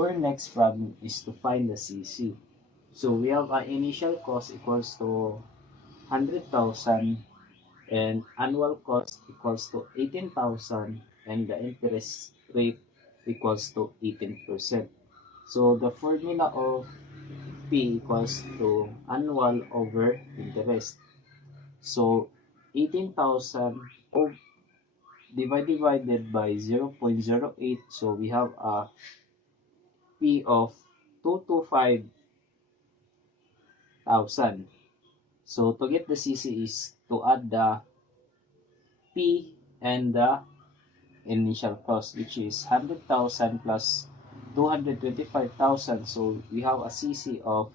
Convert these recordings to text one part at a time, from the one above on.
our next problem is to find the CC. So we have an initial cost equals to 100,000 and annual cost equals to 18,000 and the interest rate equals to 18%. So the formula of P equals to annual over interest. So 18,000 divided by 0.08, so we have a P of 225,000. So to get the CC is to add the P and the initial cost, which is 100,000 plus 225,000. So we have a CC of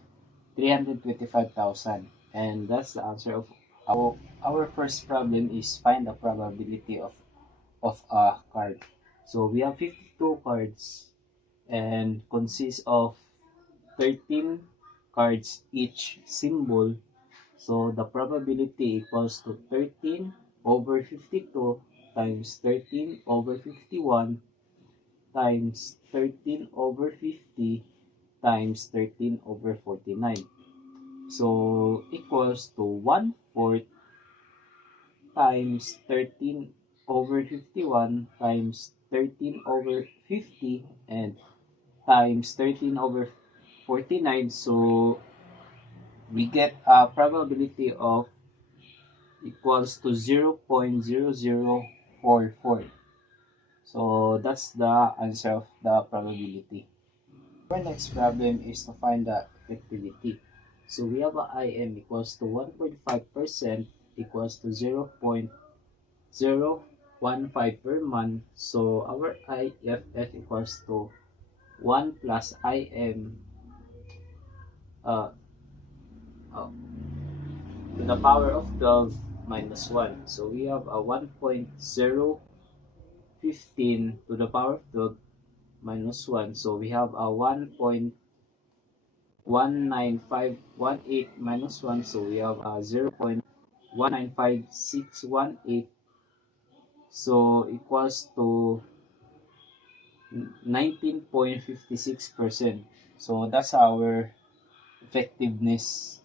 325,000. And that's the answer of our first problem is find the probability of a card. So we have 52 cards and consists of 13 cards each symbol. So the probability equals to 13 over 52 times 13 over 51 times 13 over 50 times 13 over 49. So equals to 1/4 times 13 over 51 times 13 over 50 and times 13 over 49. So we get a probability of equals to 0.0044. So that's the answer of the probability. Our next problem is to find the effectivity. So we have a IM equals to 1.5% equals to 0.015 per month. So our IFF equals to 1 plus IM uh, to the power of 12 minus 1. So we have a 1.015 to the power of 12 minus 1. So we have a 1.19518 minus 1. So we have a 0.195618. So equals to 19.56%. So that's our effectiveness